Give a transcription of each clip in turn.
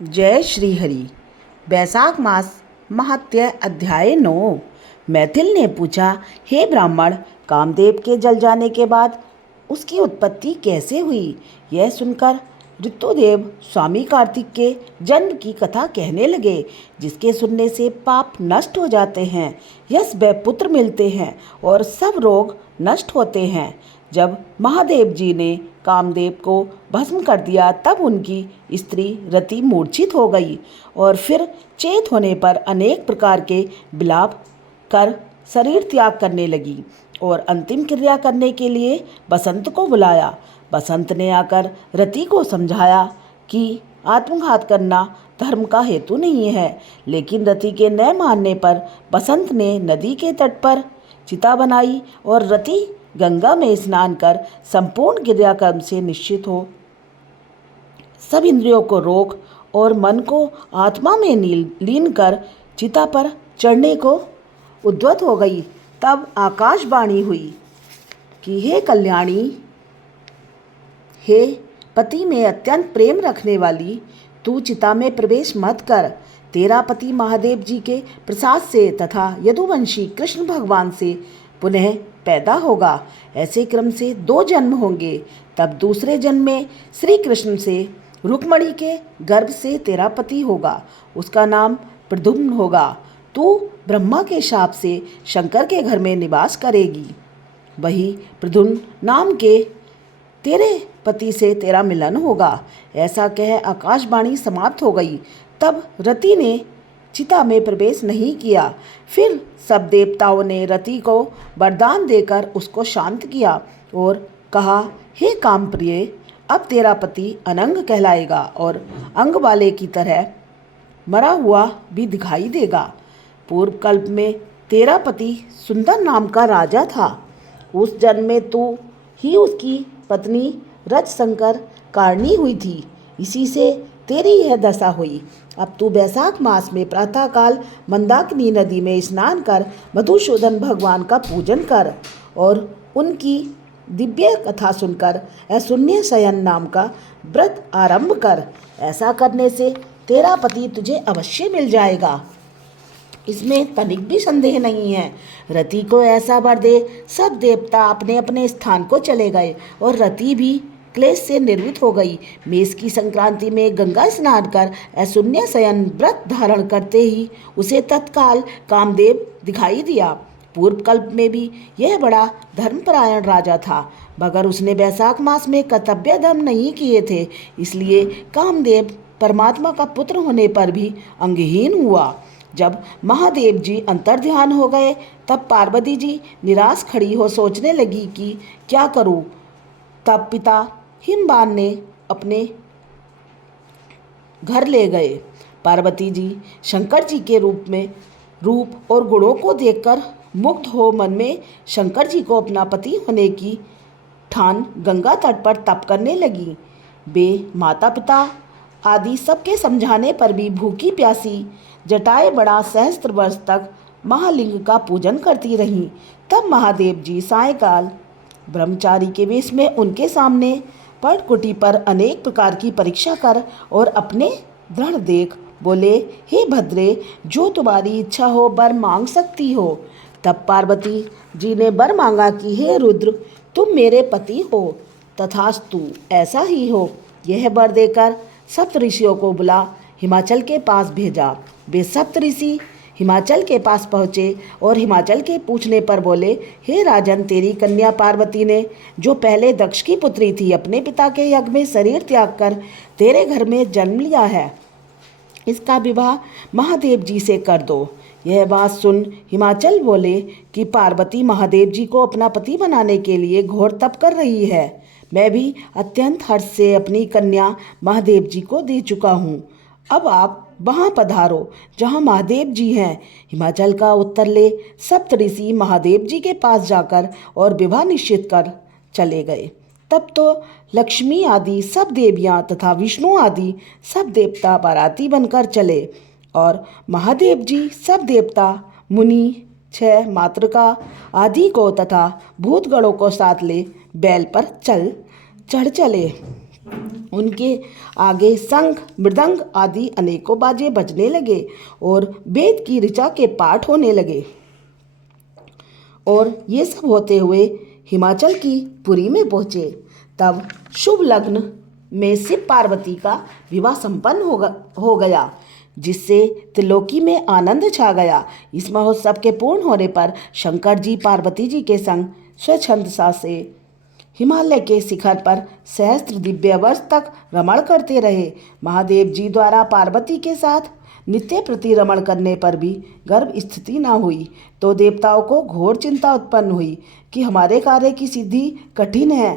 जय श्री हरि। बैसाख मास महात्म्य अध्याय 9। मैथिल ने पूछा, हे ब्राह्मण, कामदेव के जल जाने के बाद उसकी उत्पत्ति कैसे हुई? यह सुनकर ऋतुदेव स्वामी कार्तिक के जन्म की कथा कहने लगे, जिसके सुनने से पाप नष्ट हो जाते हैं, यश व पुत्र मिलते हैं और सब रोग नष्ट होते हैं। जब महादेव जी ने कामदेव को भस्म कर दिया, तब उनकी स्त्री रति मूर्छित हो गई और फिर चेत होने पर अनेक प्रकार के विलाप कर शरीर त्याग करने लगी और अंतिम क्रिया करने के लिए बसंत को बुलाया। बसंत ने आकर रति को समझाया कि आत्मघात करना धर्म का हेतु नहीं है, लेकिन रति के न मानने पर बसंत ने नदी के तट पर चिता बनाई और रति गंगा में स्नान कर संपूर्ण क्रियाकर्म से निश्चित हो सब इंद्रियों को रोक और मन को आत्मा में लीन कर चिता पर चढ़ने को उद्यत हो गई। तब आकाशवाणी हुई कि हे कल्याणी, हे पति में अत्यंत प्रेम रखने वाली, तू चिता में प्रवेश मत कर। तेरा पति महादेव जी के प्रसाद से तथा यदुवंशी कृष्ण भगवान से पुनः पैदा होगा। ऐसे क्रम से 2 जन्म होंगे। तब दूसरे जन्म में श्री कृष्ण से रुक्मणी के गर्भ से तेरा पति होगा, उसका नाम प्रद्युम्न होगा। तू ब्रह्मा के शाप से शंकर के घर में निवास करेगी। वही प्रद्युम्न नाम के तेरे पति से तेरा मिलन होगा। ऐसा कह आकाशवाणी समाप्त हो गई। तब रति ने चिता में प्रवेश नहीं किया। फिर सब देवताओं ने रति को वरदान देकर उसको शांत किया और कहा, हे कामप्रिय, अब तेरा पति अनंग कहलाएगा और अंग वाले की तरह मरा हुआ भी दिखाई देगा। पूर्व कल्प में तेरा पति सुंदर नाम का राजा था। उस जन्म में तू ही उसकी पत्नी रजशंकर कारणी हुई थी, इसी से तेरी यह दशा हुई। अब तू बैसाख मास में प्रातःकाल मंदाकिनी नदी में स्नान कर मधुसूदन भगवान का पूजन कर और उनकी दिव्य कथा सुनकर अशून्य शयन नाम का व्रत आरंभ कर। ऐसा करने से तेरा पति तुझे अवश्य मिल जाएगा, इसमें तनिक भी संदेह नहीं है। रति को ऐसा वर दे। सब देवता अपने अपने स्थान को चले गए और रति भी क्लेश से निर्वित हो गई। मेष की संक्रांति में गंगा स्नान कर अशून्य शयन व्रत धारण करते ही उसे तत्काल कामदेव दिखाई दिया। पूर्व कल्प में भी यह बड़ा धर्मपरायण राजा था, मगर उसने बैसाख मास में कर्तव्य धर्म नहीं किए थे, इसलिए कामदेव परमात्मा का पुत्र होने पर भी अंगहीन हुआ। जब महादेव जी अंतर्ध्यान हो गए, तब पार्वती जी निराश खड़ी हो सोचने लगी कि क्या करूं। तब पिता हिमवान ने अपने घर ले गए। पार्वती जी शंकर जी के रूप और गुणों को देखकर मुग्ध हो मन में शंकर जी को अपना पति होने की ठान गंगा तट पर तप करने लगी। वे माता पिता आदि सबके समझाने पर भी भूखी प्यासी जटाए बड़ा सहस्त्र वर्ष तक महालिंग का पूजन करती रहीं। तब महादेव जी सायंकाल ब्रह्मचारी के वेश में उनके सामने पर्णकुटी पर अनेक प्रकार की परीक्षा कर और अपने दृढ़ देख बोले, हे भद्रे, जो तुम्हारी इच्छा हो वर मांग सकती हो। तब पार्वती जी ने वर मांगा कि हे रुद्र, तुम मेरे पति हो, तथास्तु ऐसा ही हो। यह वर देकर सप्तऋषियों को बुला हिमाचल के पास भेजा। वे सप्तऋषि हिमाचल के पास पहुँचे और हिमाचल के पूछने पर बोले, हे राजन, तेरी कन्या पार्वती ने, जो पहले दक्ष की पुत्री थी, अपने पिता के यज्ञ में शरीर त्याग कर तेरे घर में जन्म लिया है। इसका विवाह महादेव जी से कर दो। यह बात सुन हिमाचल बोले कि पार्वती महादेव जी को अपना पति बनाने के लिए घोर तप कर रही है। मैं भी अत्यंत हर्ष से अपनी कन्या महादेव जी को दे चुका हूँ। अब आप वहाँ पधारो जहाँ महादेव जी हैं। हिमाचल का उत्तर ले सप्तऋषि महादेव जी के पास जाकर और विवाह निश्चित कर चले गए। तब तो लक्ष्मी आदि सब देवियाँ तथा विष्णु आदि सब देवता बाराती बनकर चले और महादेव जी सब देवता, मुनि, 6 मातृका आदि को तथा भूतगणों को साथ ले बैल पर चढ़ चले। उनके आगे शंख मृदंग आदि अनेकों बाजे बजने लगे और वेद की ऋचा के पाठ होने लगे। और ये सब होते हुए हिमाचल की पुरी में पहुँचे। तब शुभ लग्न में शिव पार्वती का विवाह संपन्न हो गया, जिससे त्रिलोकी में आनंद छा गया। इस महोत्सव के पूर्ण होने पर शंकर जी पार्वती जी के संग स्वच्छंदता से हिमालय के शिखर पर सहस्त्र दिव्य वर्ष तक रमण करते रहे। महादेव जी द्वारा पार्वती के साथ नित्य प्रति रमण करने पर भी गर्भ स्थिति न हुई तो देवताओं को घोर चिंता उत्पन्न हुई कि हमारे कार्य की सिद्धि कठिन है।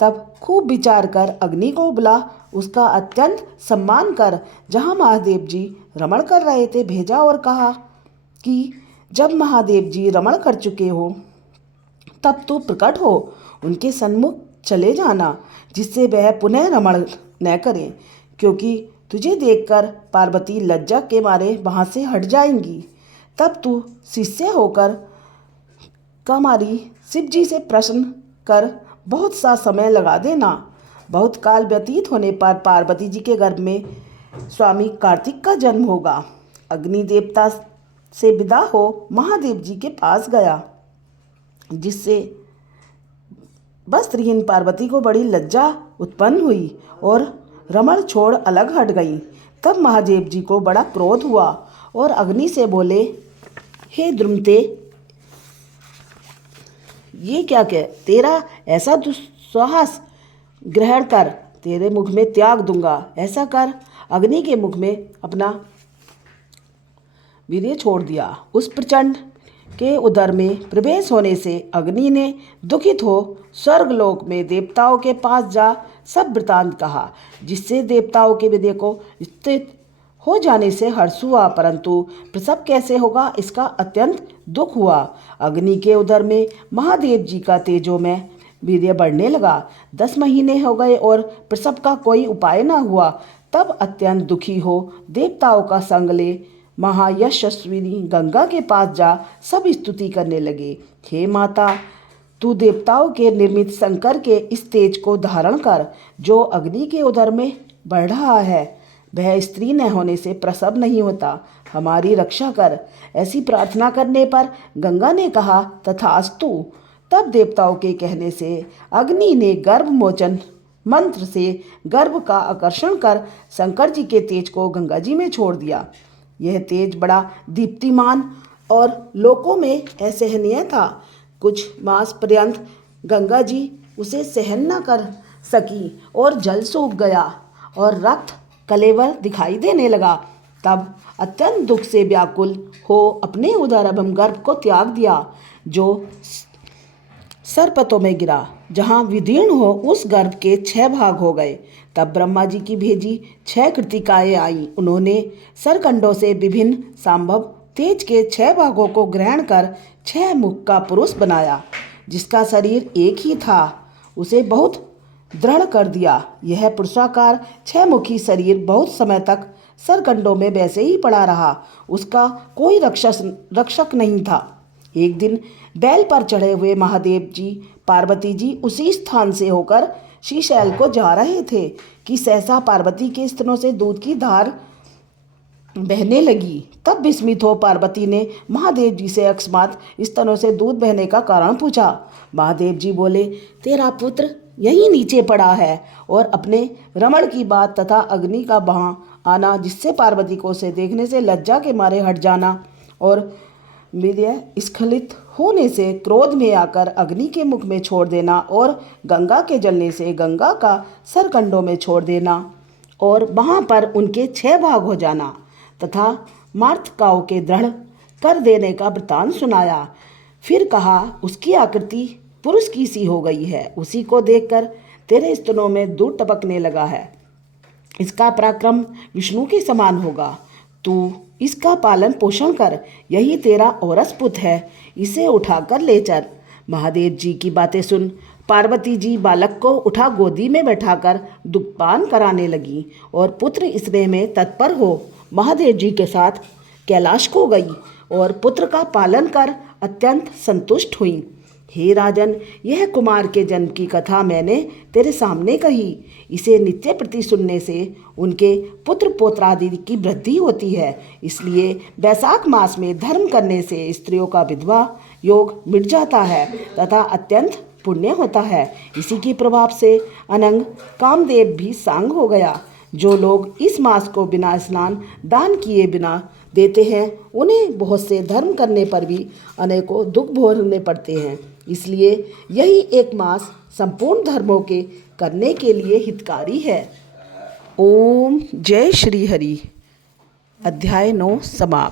तब खूब विचार कर अग्नि को बुला उसका अत्यंत सम्मान कर जहाँ महादेव जी रमण कर रहे थे भेजा और कहा कि जब महादेव जी रमण कर चुके हो तब तू प्रकट हो उनके सन्मुख चले जाना, जिससे वह पुनः रमण न करें, क्योंकि तुझे देखकर पार्वती लज्जा के मारे वहाँ से हट जाएंगी। तब तू शिष्य होकर कमारी शिव जी से प्रश्न कर बहुत सा समय लगा देना। बहुत काल व्यतीत होने पर पार्वती जी के गर्भ में स्वामी कार्तिक का जन्म होगा। अग्नि देवता से विदा हो महादेव जी के पास गया, जिससे वस्त्रहीन पार्वती को बड़ी लज्जा उत्पन्न हुई और रमण छोड़ अलग हट गई। तब महादेव जी को बड़ा क्रोध हुआ और अग्नि से बोले, हे द्रुमते, ये क्या कह तेरा ऐसा दुस्साहस ग्रहण कर, तेरे मुख में त्याग दूंगा। ऐसा कर अग्नि के मुख में अपना वीर्य छोड़ दिया। उस प्रचंड के उदर में प्रवेश होने से अग्नि ने दुखित हो स्वर्गलोक में देवताओं के पास जा सब वृतांत कहा, जिससे देवताओं के हृदय को स्थित हो जाने से हर्ष हुआ, परंतु प्रसव कैसे होगा इसका अत्यंत दुख हुआ। अग्नि के उदर में महादेव जी का तेजोमय वीर्य बढ़ने लगा। 10 महीने हो गए और प्रसव का कोई उपाय न हुआ। तब अत्यंत दुखी हो देवताओं का संग ले महायशस्विनी गंगा के पास जा सब स्तुति करने लगे। हे माता, तू देवताओं के निर्मित शंकर के इस तेज को धारण कर जो अग्नि के उदर में बढ़ रहा है। वह स्त्री न होने से प्रसव नहीं होता, हमारी रक्षा कर। ऐसी प्रार्थना करने पर गंगा ने कहा, तथास्तु। तब देवताओं के कहने से अग्नि ने गर्भ मोचन मंत्र से गर्भ का आकर्षण कर शंकर जी के तेज को गंगा जी में छोड़ दिया। यह तेज बड़ा दीप्तिमान और लोकों में असहनीय था। कुछ मास पर्यंत गंगा जी उसे सहन न कर सकी और जल सूख गया और रक्त कलेवर दिखाई देने लगा। तब अत्यंत दुख से व्याकुल हो अपने उदर एवं गर्भ को त्याग दिया, जो सरपतों में गिरा। जहाँ विदीर्ण हो उस गर्भ के 6 भाग हो गए। तब ब्रह्मा जी की भेजी 6 कृतिकाएँ आई। उन्होंने सरकंडों से विभिन्न संभव तेज के 6 भागों को ग्रहण कर 6 मुख का पुरुष बनाया, जिसका शरीर एक ही था। उसे बहुत दृढ़ कर दिया। यह पुरुषाकार 6 मुखी शरीर बहुत समय तक सरकंडों में वैसे ही पड़ा रहा। उसका कोई रक्षक नहीं था। एक दिन बैल पर चढ़े हुए महादेव जी पार्वती जी उसी स्थान से होकर श्रीशैल को जा रहे थे कि सहसा पार्वती के स्तनों से दूध की धार बहने लगी। तब विस्मित हो पार्वती ने महादेव जी से अकस्मात स्तनों से दूध बहने का कारण पूछा। महादेव जी बोले, तेरा पुत्र यहीं नीचे पड़ा है। और अपने रमण की बात तथा अग्नि का वहाँ आना, जिससे पार्वती को उसे देखने से लज्जा के मारे हट जाना और वीर्य स्खलित होने से क्रोध में आकर अग्नि के मुख में छोड़ देना और गंगा के जलने से गंगा का सरकंडों में छोड़ देना और वहाँ पर उनके 6 भाग हो जाना तथा मार्तकाओं के दृढ़ कर देने का वृतांत सुनाया। फिर कहा, उसकी आकृति पुरुष की सी हो गई है। उसी को देखकर तेरे स्तनों में दूध टपकने लगा है। इसका पराक्रम विष्णु के समान होगा। तू इसका पालन पोषण कर, यही तेरा औरस पुत्र है। इसे उठाकर ले चल। महादेव जी की बातें सुन पार्वती जी बालक को उठा गोदी में बैठाकर दुग्धपान कराने लगी और पुत्र स्नेह में तत्पर हो महादेव जी के साथ कैलाश को गई और पुत्र का पालन कर अत्यंत संतुष्ट हुई। हे राजन, यह कुमार के जन्म की कथा मैंने तेरे सामने कही। इसे नित्य प्रति सुनने से उनके पुत्र पौत्रादि की वृद्धि होती है। इसलिए वैशाख मास में धर्म करने से स्त्रियों का विधवा योग मिट जाता है तथा अत्यंत पुण्य होता है। इसी के प्रभाव से अनंग कामदेव भी सांग हो गया। जो लोग इस मास को बिना स्नान दान किए बिना देते हैं, उन्हें बहुत से धर्म करने पर भी अनेकों दुख भोगने पड़ते हैं। इसलिए यही एक मास संपूर्ण धर्मों के करने के लिए हितकारी है। ओम जय श्री हरि। अध्याय 9 समाप्त।